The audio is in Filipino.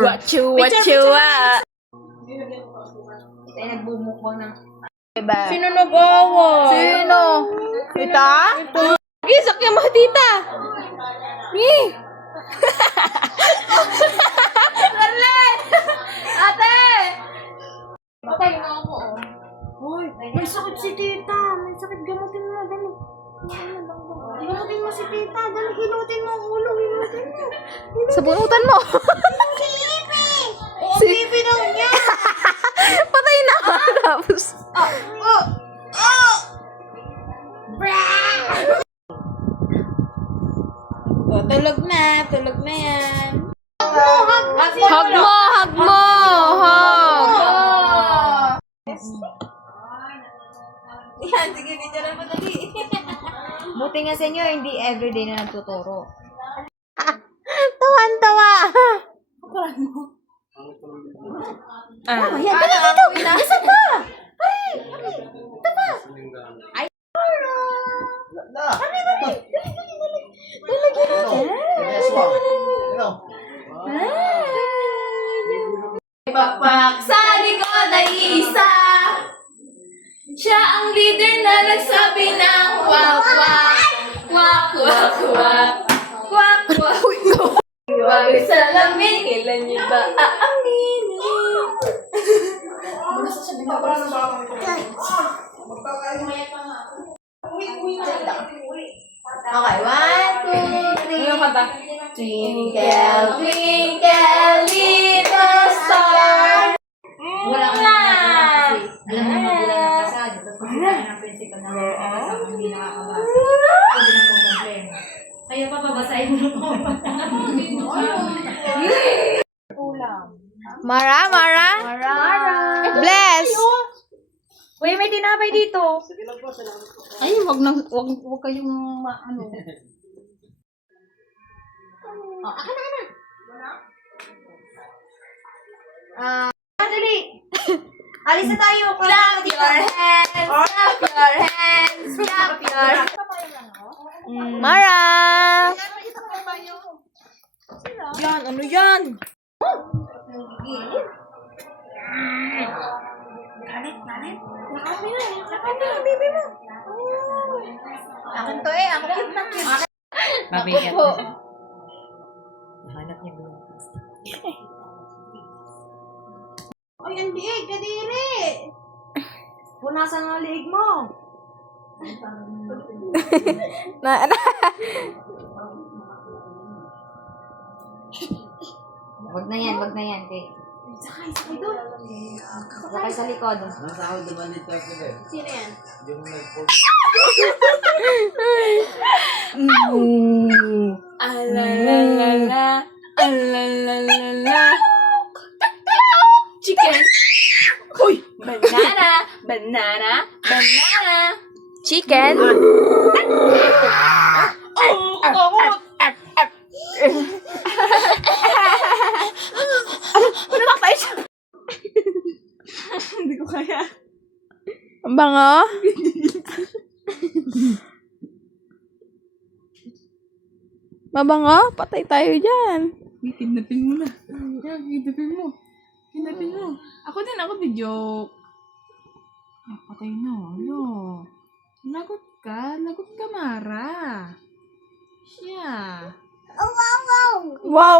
Chua, chua, chua. Ito ay nagbumukbang ng... Diba? Sino nag-awa? Sino? Tita? Gisak yung mga tita. Ate! Patay na ako, oh. Hoy, may sakit si tita. May sakit, gamutin mo. Dali. Gamutin mo si tita. Dali, hinutin mo ang ulo. Hinutin mo. Sa bunutan mo. Si Bibi daw niya. Patay na. Tapos. Oh, tulog na yan. Hug mo, hug mo. Hug. Yan, sige, video na mo dali. Buti nga sa inyo, hindi everyday na nagtuturo. Tawan-tawa. Yan, dali dito! Isa pa! Pakpak sa likod ay isa. Siya ang leader na nagsabi ng wak wak. Wak wak wak. Wak wak. Wag sa lamin, kailan niyo ba aaminin? Okay, 1, 2, 3. Twinkle, twinkle, little star. Alam mo magulang ng pasado, tapos pagkakain ng prinsipal na nakakabasa kung hindi nakakabasa. Pwede na pong problema. Kaya pa babasahin mo Mara, Mara. Bless. Uy, may tinapay dito. Ay, wag kayong ano. Dali! Alis na tayo. Clap your hands, clap your hands, clap your Mara. Yan, ano yan? Akin to eh. Ako cute na cute. Mabigat. Hanap niya ba? Ay, ang liig, kadiri. Punasan ang liig mo. Wag na yan, te. Sakay doon. Sakay sa likod. Sino yan? Alalala, alalala. Chicken. Uy, banana, banana, banana. Chicken. Hindi ko kaya. Ang bango. Mabango? Patay tayo dyan. Kidnapin mo na. Yan, kidnapin mo. Kidnapin mo. Ako din, ako joke. Ay, patay na. Ano? Lagot ka, Mara. Siya. Wow.